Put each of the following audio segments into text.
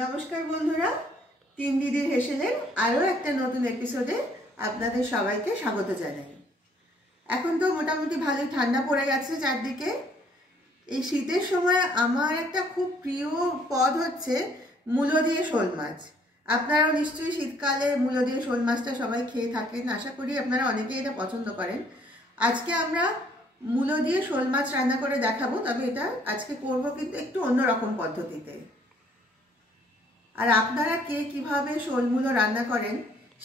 নমস্কার বন্ধুরা, তিন দিদির হেসেলের আরও একটা নতুন এপিসোডে আপনাদের সবাইকে স্বাগত জানাই। এখন তো মোটামুটি ভালোই ঠান্ডা পড়ে গেছে চারদিকে। এই শীতের সময় আমার একটা খুব প্রিয় পদ হচ্ছে মূলো দিয়ে শোল মাছ। আপনারাও নিশ্চয়ই শীতকালে মূলো দিয়ে শোল মাছটা সবাই খেয়ে থাকেন, আশা করি আপনারা অনেকেই এটা পছন্দ করেন। আজকে আমরা মূলো দিয়ে শোল মাছ রান্না করে দেখাবো, তবে এটা আজকে করব কিন্তু একটু অন্যরকম পদ্ধতিতে। আর আপনারা কে কিভাবে শোল মূলো রান্না করেন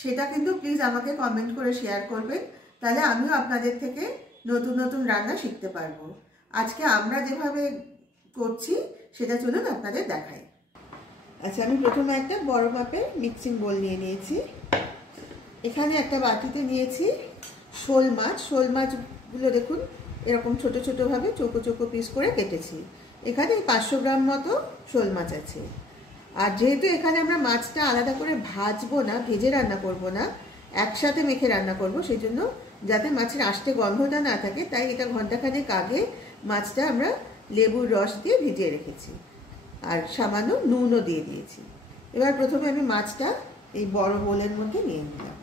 সেটা কিন্তু প্লিজ আমাকে কমেন্ট করে শেয়ার করবেন, তাহলে আমিও আপনাদের থেকে নতুন নতুন রান্না শিখতে পারবো। আজকে আমরা যেভাবে করছি সেটা চলুন আপনাদের দেখাই। আচ্ছা, আমি প্রথমে একটা বড় মাপের মিক্সিং বোল নিয়ে নিয়েছি। এখানে একটা বাটিতে নিয়েছি শোল মাছ। শোল মাছগুলো দেখুন এরকম ছোট ছোটোভাবে চৌকো চৌকো পিস করে কেটেছি। এখানে 500 গ্রাম মতো শোল মাছ আছে। আর যেহেতু এখানে আমরা মাছটা আলাদা করে ভাজবো না, ভেজে রান্না করব না, একসাথে মেখে রান্না করব, সেই জন্য যাতে মাছের আষ্টে গন্ধটা না থাকে, তাই এটা ঘন্টাখানেক আগে মাছটা আমরা লেবুর রস দিয়ে ভিজিয়ে রেখেছি আর সামান্য নুনও দিয়ে দিয়েছি। এবার প্রথমে আমি মাছটা এই বড় বোলের মধ্যে নিয়ে নিলাম।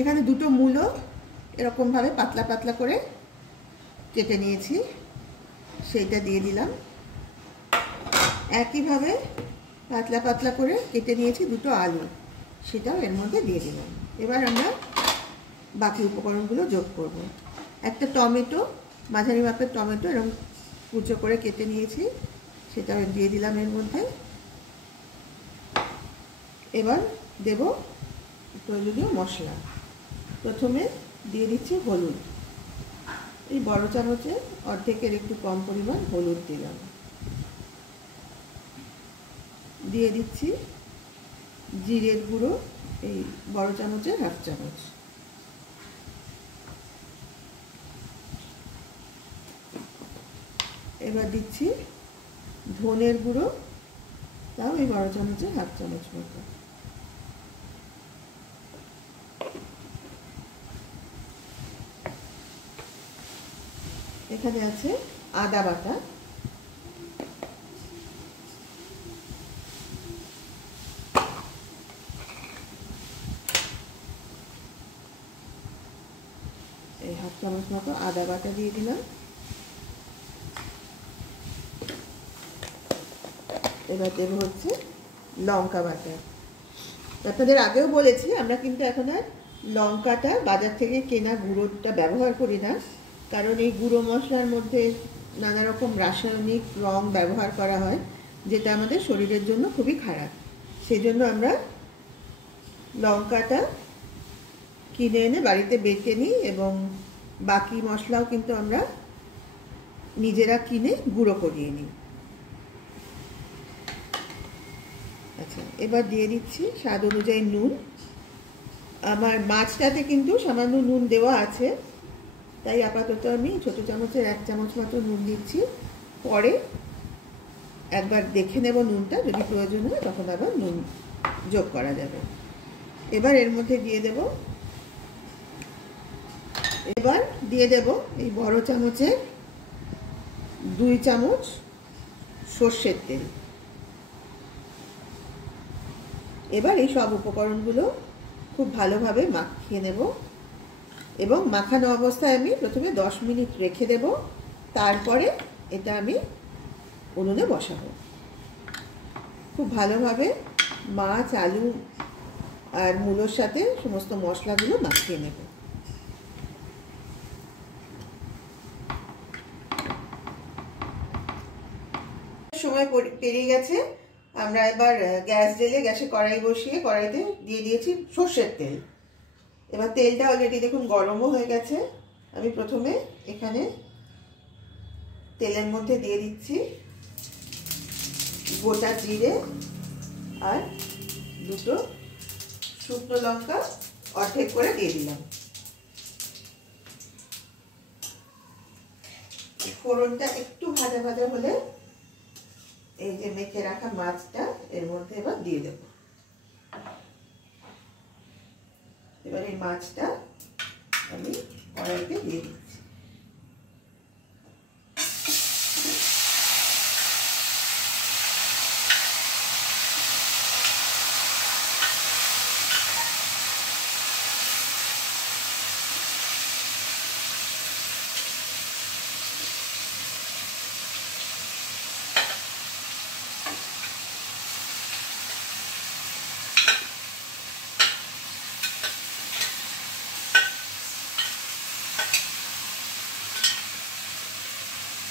এখানে দুটো মূলো এরকমভাবে পাতলা পাতলা করে কেটে নিয়েছি, সেইটা দিয়ে দিলাম। একইভাবে পাতলা পাতলা করে কেটে নিয়েছি দুটো আলু, সেটাও এর মধ্যে দিয়ে দিলাম। এবার আমরা বাকি উপকরণগুলো যোগ করব। একটা টমেটো, মাঝারি মাপের টমেটো এরকম কুচো করে কেটে নিয়েছি, সেটাও দিয়ে দিলাম এর মধ্যে। এবার দেব প্রয়োজনীয় মশলা। প্রথমে দিয়ে দিচ্ছি হলুদ, এই বড় চামচে অর্ধেকের একটু কম পরিমাণ হলুদ দিলাম। দিয়ে দিচ্ছি জিরের গুঁড়ো, এই বড় চামচের হাফ চামচ। এবার দিচ্ছি ধনের গুঁড়ো, তাও এই বড় চামচের হাফ চামচ মতো। এখানে আছে আদা বাটা, এই হাফ চামচ মতো আদা বাটা দিয়ে দিলাম। এবার দেবো হচ্ছে লঙ্কা বাটা। আপনাদের আগেও বলেছি আমরা কিন্তু এখন আর লঙ্কাটা বাজার থেকে কেনা গুঁড়োটা ব্যবহার করি না, কারণ এই গুঁড়ো মশলার মধ্যে নানা রকম রাসায়নিক রং ব্যবহার করা হয়, যেটা আমাদের শরীরের জন্য খুবই খারাপ। সেই জন্য আমরা লঙ্কাটা কিনে এনে বাড়িতে বেটে নিই, এবং বাকি মশলাও কিন্তু আমরা নিজেরা কিনে গুঁড়ো করিয়ে নিই। আচ্ছা, এবার দিয়ে দিচ্ছি স্বাদ অনুযায়ী নুন। আমার মাছটাতে কিন্তু সামান্য নুন দেওয়া আছে, তাই আপাতত আমি ছোট চামচের 1 চামচ মতো নুন দিচ্ছি। পরে একবার দেখে নেব নুনটা, যদি প্রয়োজন হয় তখন আবার নুন যোগ করা যাবে। এবার এর মধ্যে দিয়ে দেব এই বড় চামচের 2 চামচ সর্ষের তেল। এবার এই সব উপকরণগুলো খুব ভালোভাবে মাখিয়ে নেব, এবং মাখানো অবস্থায় আমি প্রথমে 10 মিনিট রেখে দেব, তারপরে এটা আমি উনুনে বসাবো। খুব ভালোভাবে মাছ, আলু আর মূলোর সাথে সমস্ত মশলাগুলো মাখিয়ে নেব। সময় পেরিয়ে গেছে, আমরা এবার গ্যাস জ্বেলে গ্যাসে কড়াই বসিয়ে কড়াইতে দিয়ে দিয়েছি সর্ষের তেল। এবার তেলটা অলরেডি দেখুন গরমও হয়ে গেছে। আমি প্রথমে এখানে তেলের মধ্যে দিয়ে দিচ্ছি গোটা জিরে আর দুটো শুকনো লঙ্কা অর্ধেক করে দিয়ে দিলাম। ফোড়নটা একটু ভাজা ভাজা হলে এই যে মেখে রাখা মাছটা এর মধ্যে এবার দিয়ে দেব। মাছটা আমি কড়াইতে দিয়ে দিচ্ছি।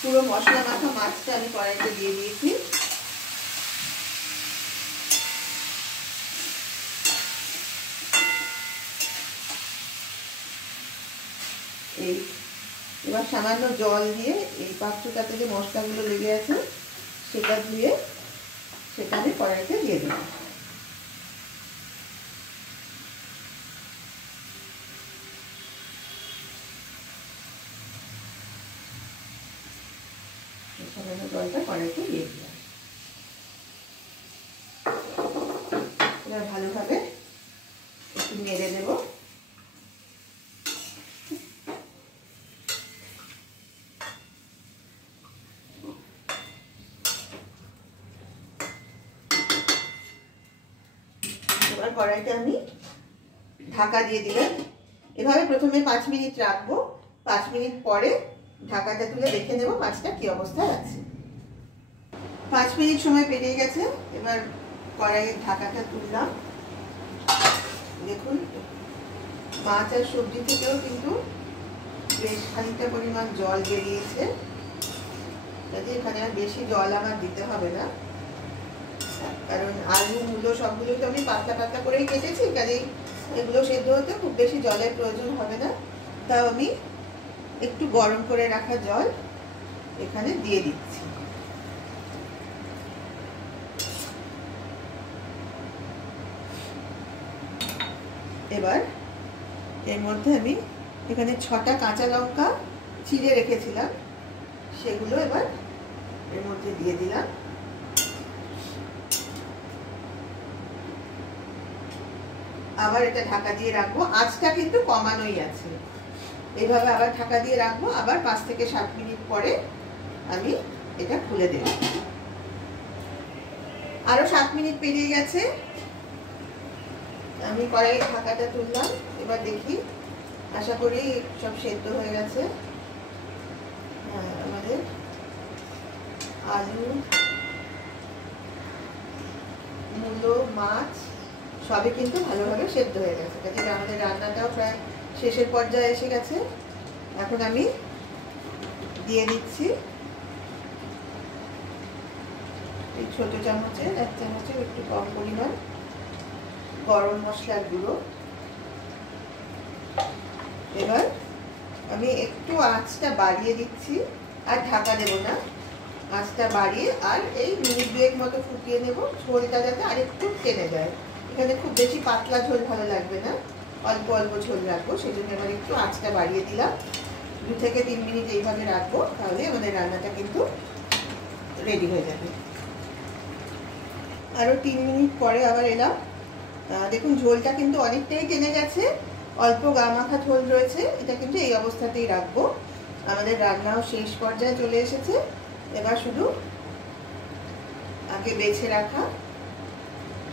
পুরো মশলা মাখা মাছটা আমি কড়াইতে দিয়ে দিয়েছি। এই এবার সামান্য জল দিয়ে এই পাত্রটাতে যে মশলাগুলো লেগে আছে সেটা দিয়ে সেটা আমি কড়াইতে দিয়ে দেব। সামান্য জলটা কড়াইতে দিয়ে দিলাম। এবার ভালোভাবে একটু নেড়ে দেব। এবার কড়াইতে আমি ঢাকা দিয়ে দিলাম। এভাবে প্রথমে 5 মিনিট রাখবো, 5 মিনিট পরে ঢাকাটা তুলে দেখে নেব মাছটা কি অবস্থায় আছে। 5 মিনিট সময় পেরিয়ে গেছে। এবার কড়াইয়ের ঢাকাটা তুললাম। দেখুন মাছ আর সবজি থেকেও কিন্তু বেশ খানিকটা পরিমাণ জল বেরিয়েছে। যাতে এখানে আর বেশি জল আমার দিতে হবে না, কারণ আলু মূলো সবগুলোই তো আমি পাতলা পাতলা করেই কেটেছি, কাজেই এগুলো সেদ্ধ হতে খুব বেশি জলের প্রয়োজন হবে না। তাও আমি একটু গরম করে রাখা জল এখানে দিয়ে দিচ্ছি। এবার এর মধ্যে আমি এখানে 6টা কাঁচা লঙ্কা চিড়ে রেখেছিলাম, সেগুলো এবার এর মধ্যে দিয়ে দিলাম। আবার এটা ঢাকা দিয়ে রাখবো। আঁচটা কিন্তু কমানোই আছে। এইভাবে আবার ঢাকা দিয়ে রাখবো। আবার 5 থেকে 7 মিনিট পরে আমি এটা খুলে দেব। আরো 7 মিনিট পেরিয়ে গেছে। আমি কড়াইয়ের ঢাকাটা তুললাম। এবার দেখি, আশা করি সব সেদ্ধ হয়ে গেছে। আমাদের আলু মূলো মাছ সবই কিন্তু ভালোভাবে সেদ্ধ হয়ে গেছে। কাজে আমাদের রান্নাটাও প্রায় শেষের পর্যায়ে এসে গেছে। এখন আমি দিয়ে দিচ্ছি এই ছোট চামচের 1 চামচের একটু কম পরিমাণ গরম মশলার গুঁড়ো। এবার আমি একটু আঁচটা বাড়িয়ে দিচ্ছি, আর ঢাকা দেব না। আঁচটা বাড়িয়ে আর এই মিনিট 2 মতো ফুটিয়ে নেব, ঝোলটা যাতে আর একটু টেনে যায়। এখানে খুব বেশি পাতলা ঝোল ভালো লাগবে না, অল্প অল্প ঝোল রাখবো। সেই জন্য এবার একটু আঁচটা বাড়িয়ে দিলাম। 2 থেকে 3 মিনিট এইভাবে রাখবো, তাহলে আমাদের রান্নাটা কিন্তু রেডি হয়ে যাবে। আরও 3 মিনিট পরে আবার এলাম। দেখুন ঝোলটা কিন্তু অনেকটাই টেনে গেছে, অল্প গা মাখা ঝোল রয়েছে। এটা কিন্তু এই অবস্থাতেই রাখবো। আমাদের রান্নাও শেষ পর্যায়ে চলে এসেছে। এবার শুধু আগে বেছে রাখা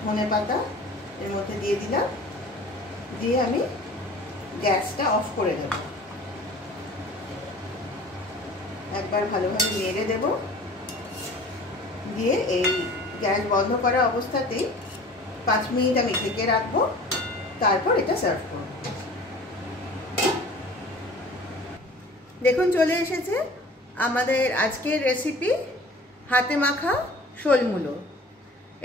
ধনেপাতা এর মধ্যে দিয়ে দিলাম, দিয়ে আমি গ্যাসটা অফ করে দেব। একবার ভালোভাবে নেড়ে দেব, দিয়ে এই গ্যাস বন্ধ করা অবস্থাতেই 5 মিনিট আমি ঢেকে রাখবো। তারপর এটা সার্ভ করব। দেখুন চলে এসেছে আমাদের আজকের রেসিপি, হাতে মাখা শোল মূলো।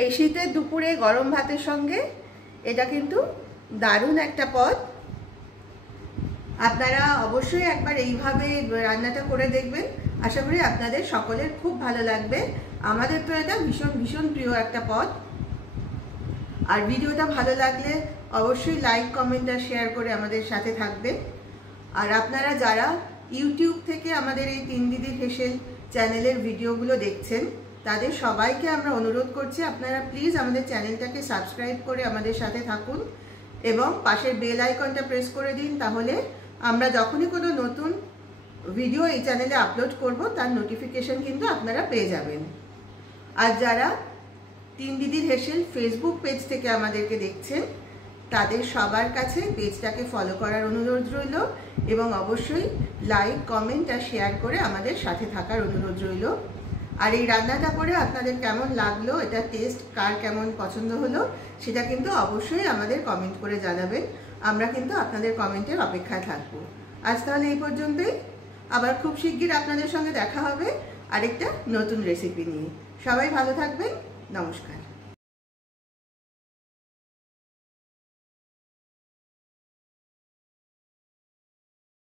এই শীতের দুপুরে গরম ভাতের সঙ্গে এটা কিন্তু দারুণ একটা পদ। আপনারা অবশ্যই একবার এইভাবে রান্নাটা করে দেখবেন। আশা করি আপনাদের সকলের খুব ভালো লাগবে। আমাদের তো এটা ভীষণ ভীষণ প্রিয় একটা পদ। আর ভিডিওটা ভালো লাগলে অবশ্যই লাইক কমেন্ট আর শেয়ার করে আমাদের সাথে থাকবেন। আর আপনারা যারা ইউটিউব থেকে আমাদের এই 3 দিদির হেসেল চ্যানেলের ভিডিওগুলো দেখছেন, তাদের সবাইকে আমরা অনুরোধ করছি আপনারা প্লিজ আমাদের চ্যানেলটাকে সাবস্ক্রাইব করে আমাদের সাথে থাকুন এবং পাশের বেল আইকনটা প্রেস করে দিন, তাহলে আমরা যখনই কোনো নতুন ভিডিও এই চ্যানেলে আপলোড করব তার নোটিফিকেশন কিন্তু আপনারা পেয়ে যাবেন। আর যারা তিন দিদির হেসেল ফেসবুক পেজ থেকে আমাদেরকে দেখছেন তাদের সবার কাছে পেজটাকে ফলো করার অনুরোধ রইল এবং অবশ্যই লাইক, কমেন্ট আর শেয়ার করে আমাদের সাথে থাকার অনুরোধ রইল। আর এই রান্নাটা করে আপনাদের কেমন লাগলো, এটা টেস্ট কার কেমন পছন্দ হলো সেটা কিন্তু অবশ্যই আমাদের কমেন্ট করে জানাবেন। আমরা কিন্তু আপনাদের কমেন্টের অপেক্ষায় থাকবো। আজ তাহলে এই পর্যন্তই, আবার খুব শিগগির আপনাদের সঙ্গে দেখা হবে আরেকটা নতুন রেসিপি নিয়ে। সবাই ভালো থাকবেন, নমস্কার।